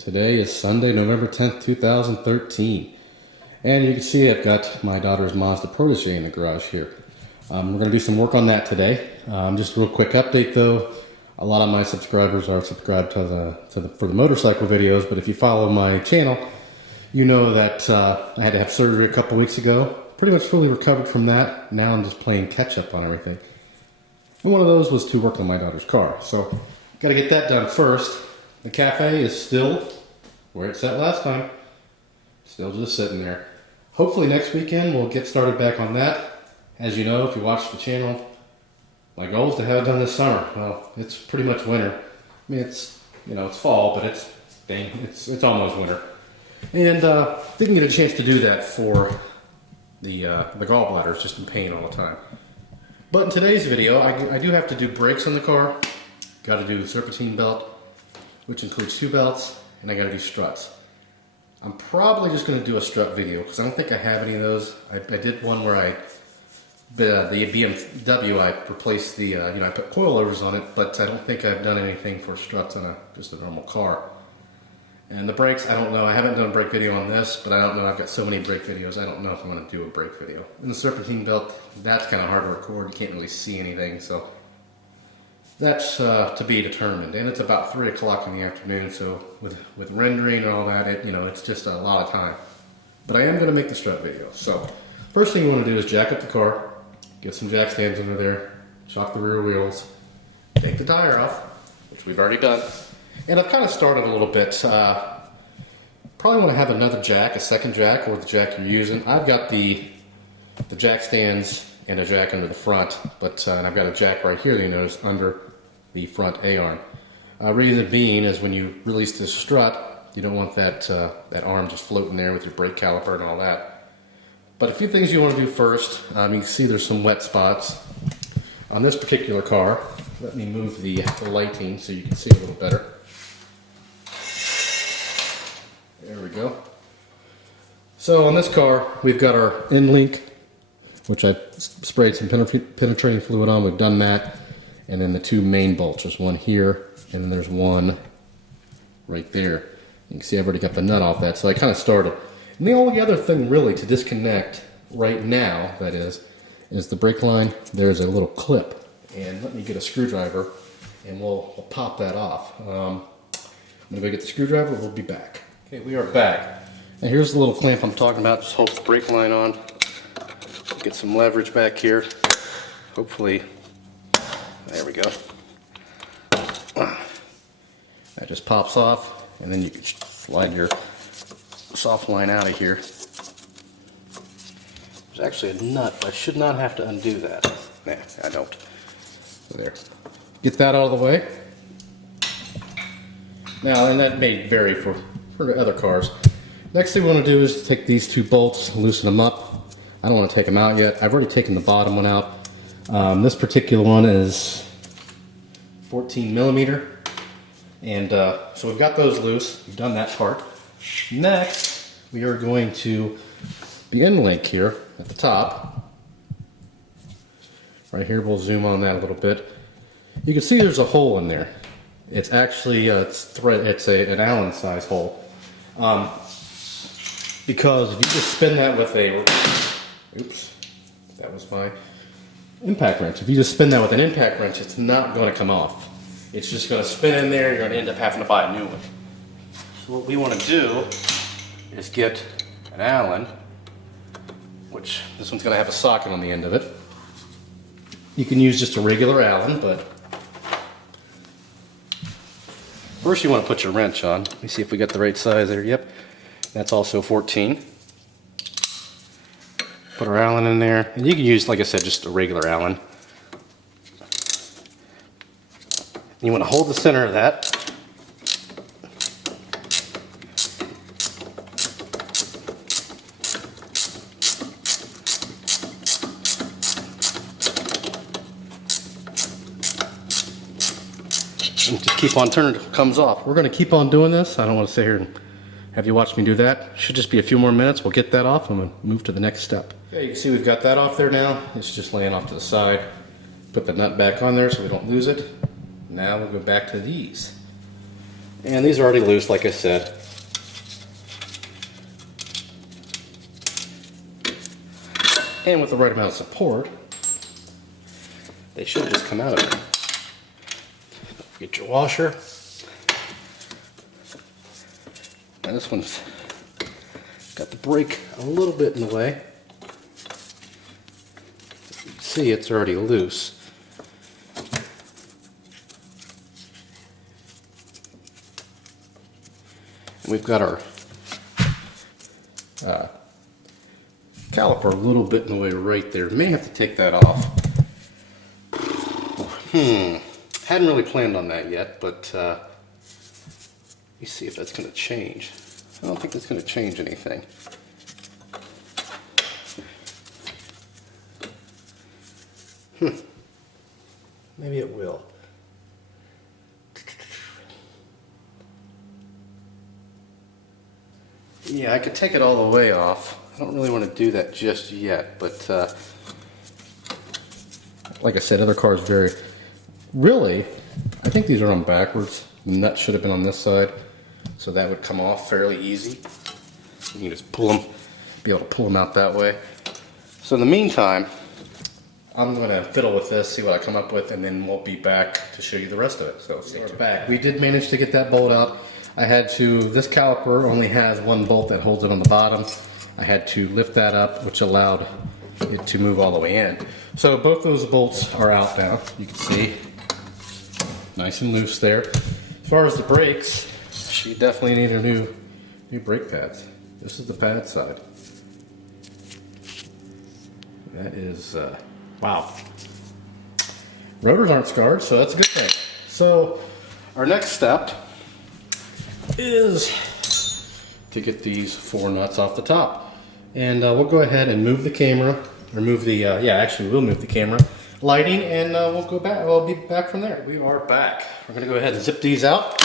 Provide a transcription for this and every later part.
Today is Sunday, November 10th, 2013. And you can see I've got my daughter's Mazda Protege in the garage here. We're going to do some work on that today. Just a real quick update though. A lot of my subscribers are subscribed for the motorcycle videos, but if you follow my channel, you know that I had to have surgery a couple weeks ago. Pretty much fully recovered from that. Now I'm just playing catch up on everything. And one of those was to work on my daughter's car. So, got to get that done first. The cafe is still where it's at last time. Still just sitting there. Hopefully next weekend we'll get started back on that. As you know, if you watch the channel, my goal is to have it done this summer. Well, it's pretty much winter. I mean, it's fall, but it's almost winter. And didn't get a chance to do that for the gallbladder's just in pain all the time. But in today's video, I do have to do brakes on the car. Got to do serpentine belt, which includes 2 belts, and I got to do struts. I'm probably just going to do a strut video because I don't think I have any of those. I did one where the BMW, I replaced the I put coilovers on it, but I don't think I've done anything for struts on just a normal car. And the brakes, I don't know. I haven't done a brake video on this, but I don't know. I've got so many brake videos. I don't know if I'm going to do a brake video. And the serpentine belt, that's kind of hard to record. You can't really see anything, so that's to be determined. And it's about 3 o'clock in the afternoon, so with rendering and all that, it's just a lot of time. But I am going to make the strut video. So first thing you want to do is jack up the car, get some jack stands under there, shock the rear wheels, take the tire off, which we've already done. And I've kind of started a little bit. Probably want to have another jack, a second jack, or the jack you're using. I've got the jack stands and a jack under the front, but and I've got a jack right here that you notice under the front A-arm. Reason being is when you release this strut, you don't want that arm just floating there with your brake caliper and all that. But a few things you want to do first. You can see there's some wet spots on this particular car. Let me move the lighting so you can see a little better. There we go. So on this car, we've got our end link, which I've sprayed some penetrating fluid on. We've done that. And then the 2 main bolts. There's one here, and then there's one right there. You can see I've already got the nut off that, so I kind of started. And the only other thing really to disconnect right now, that is the brake line. There's a little clip. And let me get a screwdriver, and we'll pop that off. I'm going to go get the screwdriver, we'll be back. Okay, we are back. Now here's the little clamp I'm talking about. Just holds the brake line on. Get some leverage back here. Hopefully, there we go. That just pops off, and then you can slide your soft line out of here. There's actually a nut, but I should not have to undo that. Nah, I don't. So there. Get that out of the way. Now, and that may vary for other cars. Next thing we want to do is take these 2 bolts, loosen them up. I don't want to take them out yet. I've already taken the bottom one out. This particular one is 14 millimeter. And so we've got those loose. We've done that part. Next, we are going to the end link here at the top. Right here, we'll zoom on that a little bit. You can see there's a hole in there. It's actually it's an Allen size hole. Because if you just spin that with oops, that was my impact wrench. If you just spin that with an impact wrench, it's not going to come off. It's just going to spin in there. You're going to end up having to buy a new one. So what we want to do is get an Allen, which this one's going to have a socket on the end of it. You can use just a regular Allen, but first you want to put your wrench on. Let me see if we got the right size there. Yep, that's also 14. Put our Allen in there, and you can use, like I said, just a regular Allen. You want to hold the center of that. And just keep on turning until it comes off. We're going to keep on doing this. I don't want to sit here and have you watch me do that. Should just be a few more minutes. We'll get that off and we'll move to the next step. Okay, you can see we've got that off there now. It's just laying off to the side. Put the nut back on there so we don't lose it. Now we'll go back to these. And these are already loose, like I said. And with the right amount of support, they should just come out of it. Get your washer. Now this one's got the brake a little bit in the way. You can see it's already loose. And we've got our caliper a little bit in the way right there. May have to take that off. Hadn't really planned on that yet, but let me see if that's going to change. I don't think it's going to change anything. Maybe it will. Yeah, I could take it all the way off. I don't really want to do that just yet, but like I said, other cars vary. Really, I think these are on backwards. The nut should have been on this side, so that would come off fairly easy. You can just pull them, be able to pull them out that way. So in the meantime, I'm going to fiddle with this, see what I come up with, and then we'll be back to show you the rest of it. So stay tuned. Back. We did manage to get that bolt out. I had to, this caliper only has one bolt that holds it on the bottom. I had to lift that up, which allowed it to move all the way in. So both those bolts are out now, you can see. Nice and loose there. As far as the brakes, she definitely needed new brake pads. This is the pad side. That is, wow. Rotors aren't scarred, so that's a good thing. So our next step is to get these 4 nuts off the top. And we'll go ahead and move the camera, or move the, we'll move the camera, lighting, and we'll go back. We'll be back from there. We are back. We're gonna go ahead and zip these out.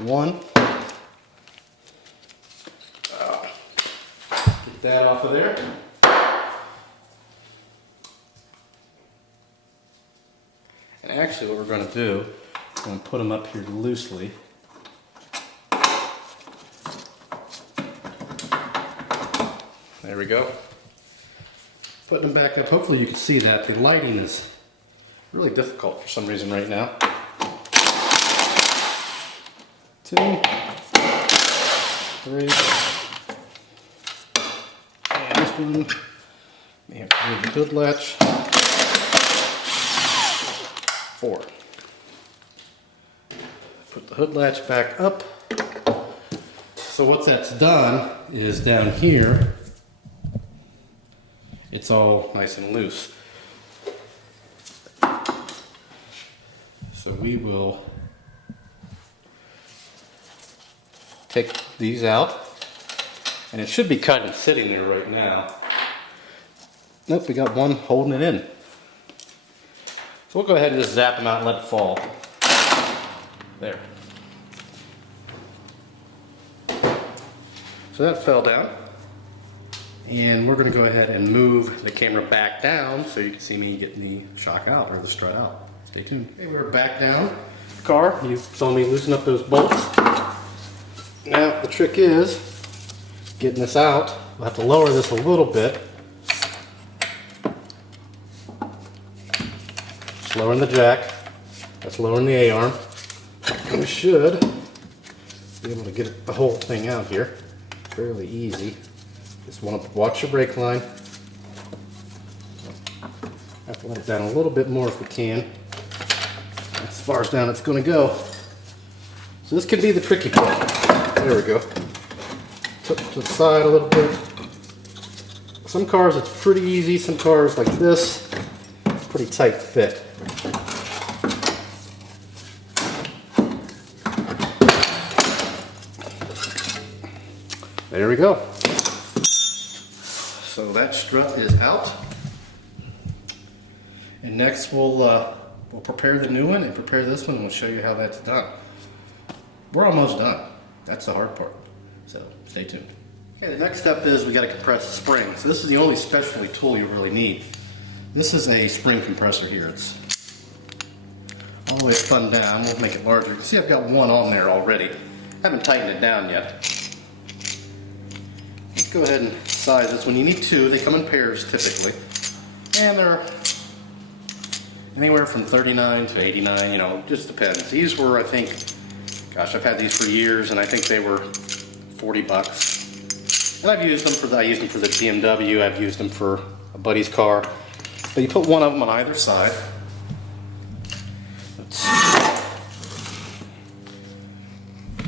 1. Get that off of there. And actually what we're gonna do, I'm gonna put them up here loosely. There we go. Putting them back up. Hopefully you can see that. The lighting is really difficult for some reason right now. 2, 3, and this one. May have to move the hood latch. 4. Put the hood latch back up. So what that's done is down here, it's all nice and loose. So we will take these out, and it should be kind of sitting there right now. Nope, we got one holding it in. So we'll go ahead and just zap them out and let it fall. There. So that fell down. And we're going to go ahead and move the camera back down so you can see me getting the shock out, or the strut out. Stay tuned. Okay, we're back down. Car, you saw me loosen up those bolts. Now the trick is getting this out. We'll have to lower this a little bit. Just lowering the jack. That's lowering the A-arm. We should be able to get the whole thing out here fairly easy. Just want to watch your brake line. Have to let it down a little bit more if we can. As far as down it's going to go. So this could be the tricky part. There we go. Tip to the side a little bit. Some cars it's pretty easy. Some cars like this, pretty tight fit. There we go. So that strut is out. And next we'll prepare the new one and prepare this one, and we'll show you how that's done. We're almost done. That's the hard part. So stay tuned. Okay, the next step is we got to compress the spring. So this is the only specialty tool you really need. This is a spring compressor here. It's all the way spun down. We'll make it larger. You can see I've got one on there already. Haven't tightened it down yet. Let's go ahead and size this. When you need two, they come in pairs typically. And they're anywhere from 39 to 89, you know, just depends. These were, I think, gosh, I've had these for years, and I think they were 40 bucks. And I've used them for the BMW, I've used them for a buddy's car. But you put one of them on either side. Let's see.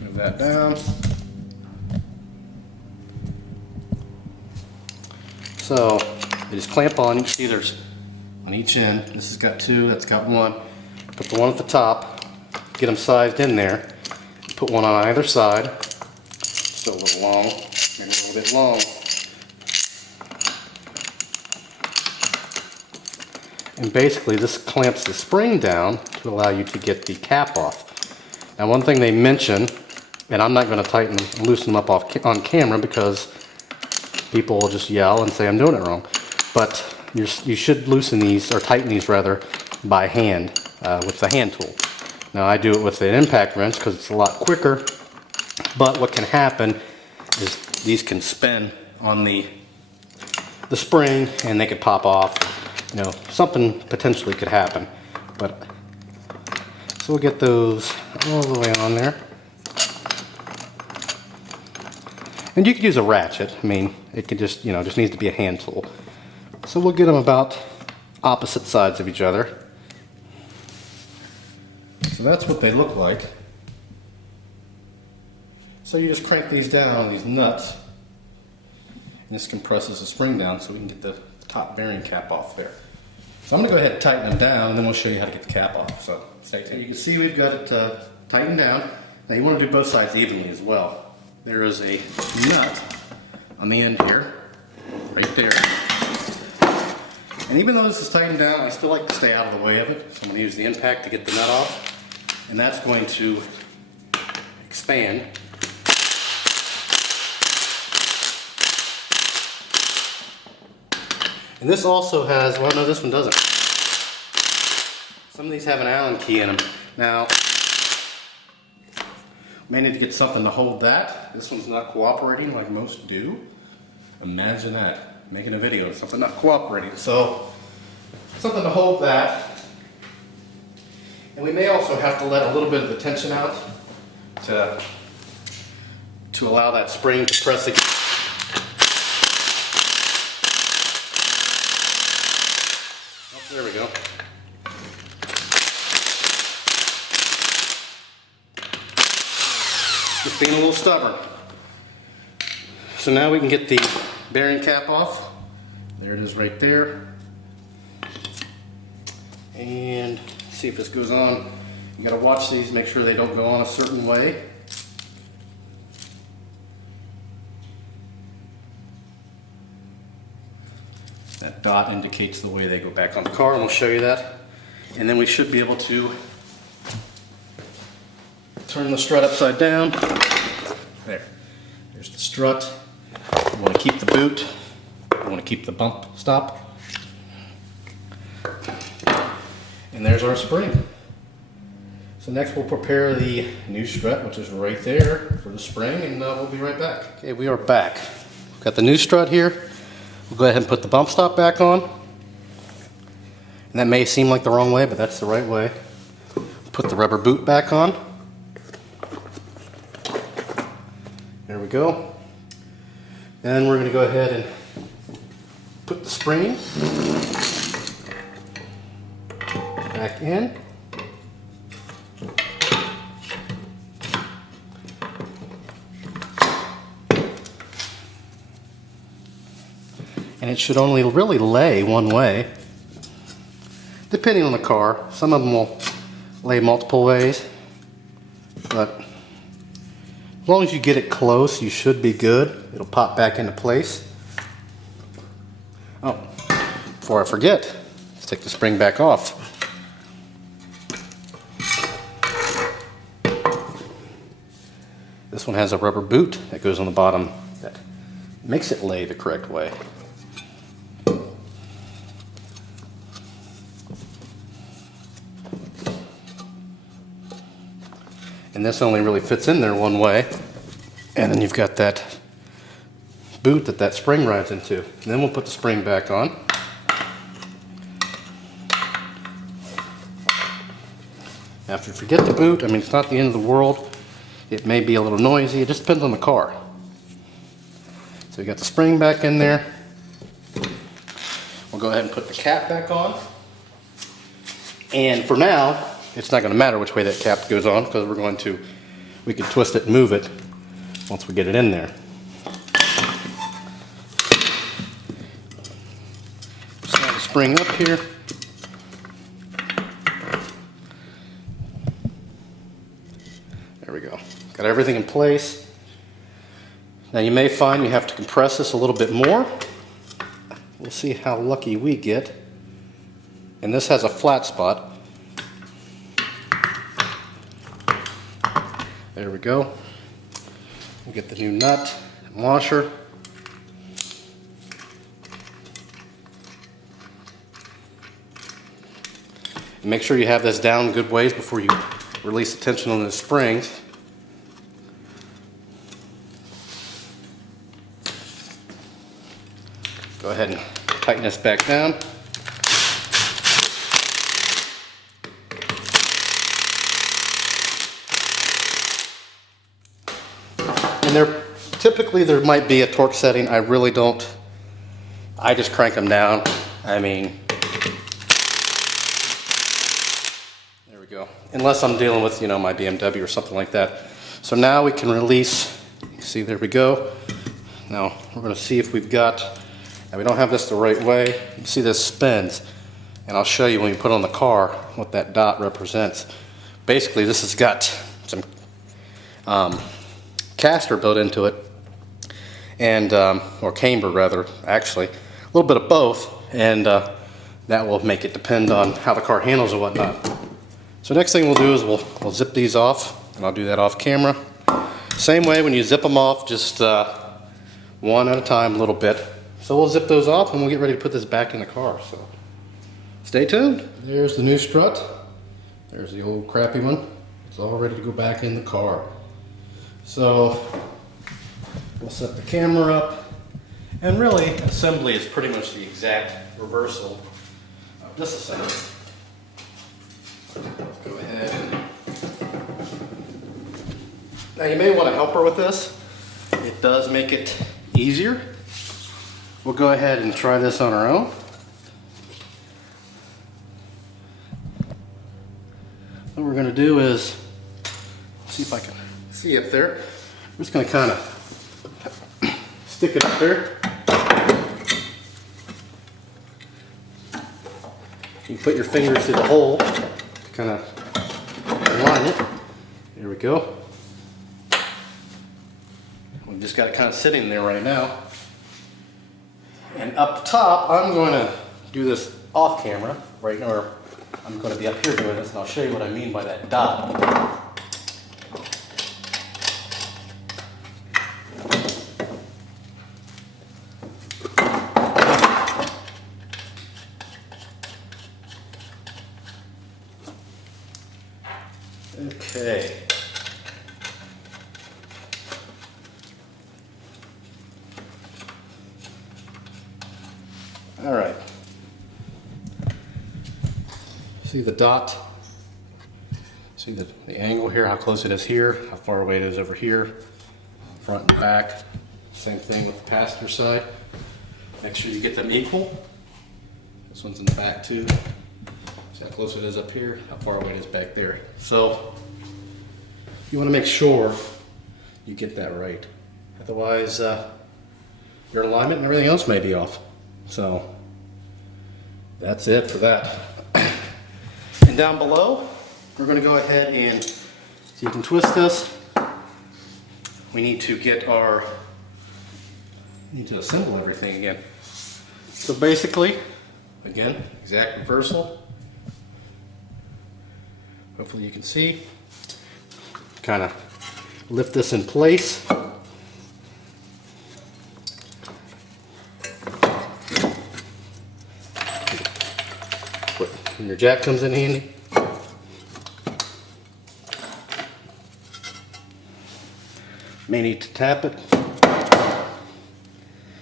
Move that down. So, you just clamp on. You can see there's on each end. This has got two, that's got one. Put the one at the top, get them sized in there. Put one on either side. Still a little long, maybe a little bit long. And basically this clamps the spring down to allow you to get the cap off. Now one thing they mention, and I'm not going to tighten them, loosen them up on camera because people will just yell and say I'm doing it wrong. But you should loosen these, or tighten these rather, by hand with the hand tool. Now I do it with an impact wrench because it's a lot quicker, but what can happen is these can spin on the spring and they could pop off. You know, something potentially could happen. But so we'll get those all the way on there. And you could use a ratchet. I mean, it could just, you know, just needs to be a hand tool. So we'll get them about opposite sides of each other. So that's what they look like. So you just crank these down on these nuts, and this compresses the spring down so we can get the top bearing cap off there. So I'm going to go ahead and tighten them down, and then we'll show you how to get the cap off. So stay tuned. You can see we've got it tightened down. Now you want to do both sides evenly as well. There is a nut on the end here, right there. And even though this is tightened down, I still like to stay out of the way of it. So I'm going to use the impact to get the nut off. And that's going to expand. And this also has, well no, this one doesn't. Some of these have an Allen key in them. Now, may need to get something to hold that. This one's not cooperating like most do. Imagine that. Making a video, something not cooperating. So, something to hold that. And we may also have to let a little bit of the tension out to allow that spring to press again. Oh, there we go. Just being a little stubborn. So now we can get the bearing cap off. There it is right there. And see if this goes on. You gotta watch these, make sure they don't go on a certain way. That dot indicates the way they go back on the car, and we'll show you that. And then we should be able to turn the strut upside down. There. There's the strut. We want to keep the boot. We want to keep the bump stop. And there's our spring. So next we'll prepare the new strut, which is right there for the spring, and we'll be right back. Okay, we are back. We've got the new strut here. We'll go ahead and put the bump stop back on. And that may seem like the wrong way, but that's the right way. Put the rubber boot back on. There we go. Then we're going to go ahead and put the spring back in. And it should only really lay one way, depending on the car. Some of them will lay multiple ways, but as long as you get it close, you should be good. It'll pop back into place. Oh, before I forget, let's take the spring back off. This one has a rubber boot that goes on the bottom that makes it lay the correct way. And this only really fits in there one way. And then you've got that boot that spring rides into. And then we'll put the spring back on. Now if you forget the boot, I mean, it's not the end of the world. It may be a little noisy. It just depends on the car. So you got the spring back in there. We'll go ahead and put the cap back on. And for now, it's not going to matter which way that cap goes on because we can twist it and move it once we get it in there. Slide the spring up here. There we go. Got everything in place. Now you may find you have to compress this a little bit more. We'll see how lucky we get. And this has a flat spot. There we go. We'll get the new nut and washer. And make sure you have this down good ways before you release the tension on the springs. Go ahead and tighten this back down. And typically there might be a torque setting. I really don't. I just crank them down. I mean, there we go. Unless I'm dealing with, you know, my BMW or something like that. So now we can release. See, there we go. Now we're going to see if we've got. Now we don't have this the right way. You can see this spins, and I'll show you when you put it on the car what that dot represents. Basically, this has got some caster built into it, and or camber rather, actually, a little bit of both, and that will make it depend on how the car handles and whatnot. So next thing we'll do is we'll zip these off, and I'll do that off camera. Same way when you zip them off, just one at a time, a little bit. So we'll zip those off and we'll get ready to put this back in the car. So stay tuned. There's the new strut. There's the old crappy one. It's all ready to go back in the car. So we'll set the camera up. And really, assembly is pretty much the exact reversal of disassembly. Let's go ahead and... Now you may want to help her with this. It does make it easier. We'll go ahead and try this on our own. What we're going to do is, see if I can see up there. I'm just going to kind of stick it up there. You put your fingers through the hole to kind of align it. There we go. We've just got it kind of sitting there right now. And up top, I'm going to do this off camera right now. Or I'm going to be up here doing this, and I'll show you what I mean by that dot. Okay. All right. See the dot? See the angle here, how close it is here, how far away it is over here, front and back. Same thing with the passenger side. Make sure you get them equal. This one's in the back too. See how close it is up here, how far away it is back there. So you want to make sure you get that right. Otherwise, your alignment and everything else may be off. So that's it for that. And down below, we're going to go ahead and, so you can twist this. We need to get our, we need to assemble everything again. So basically, again, exact reversal. Hopefully you can see. Kind of lift this in place. When your jack comes in handy. May need to tap it.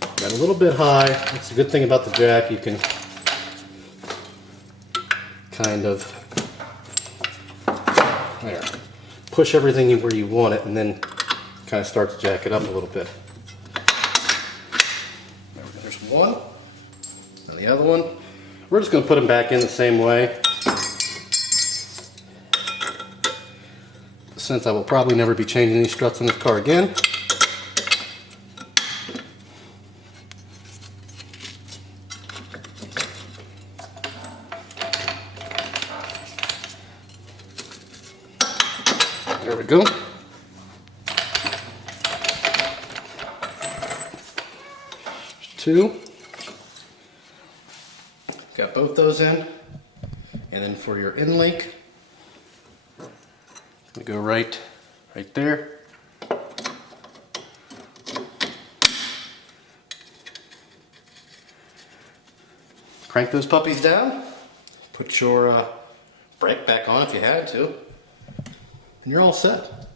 Got a little bit high. It's a good thing about the jack. You can kind of there, push everything where you want it, and then kind of start to jack it up a little bit. There's one, and the other one. We're just going to put them back in the same way. Since I will probably never be changing these struts in this car again. There we go. Two. Got both those in. And then for your in link, we go right there. Crank those puppies down. Put your brake back on if you had to. And you're all set.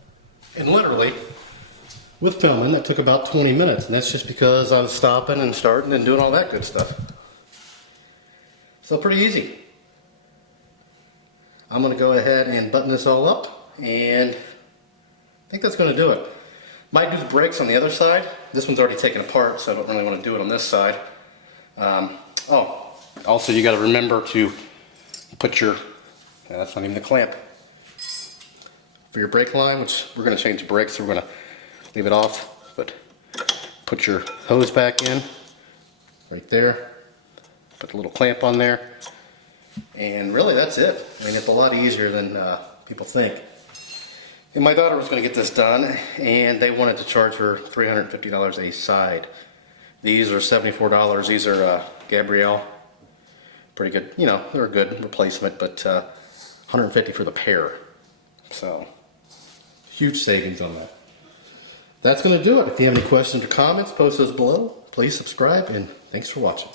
And literally, with filming, that took about 20 minutes. And that's just because I was stopping and starting and doing all that good stuff. So pretty easy. I'm going to go ahead and button this all up. And I think that's going to do it. Might do the brakes on the other side. This one's already taken apart, so I don't really want to do it on this side. Oh, also you got to remember to put your, that's not even the clamp, for your brake line, which we're going to change the brakes, so we're going to leave it off, but put your hose back in, right there. Put the little clamp on there. And really that's it. I mean, it's a lot easier than people think. And my daughter was going to get this done, and they wanted to charge her $350 a side. These are $74. These are Gabrielle. Pretty good, you know, they're a good replacement, but $150 for the pair. So, huge savings on that. That's going to do it. If you have any questions or comments, post those below. Please subscribe, and thanks for watching.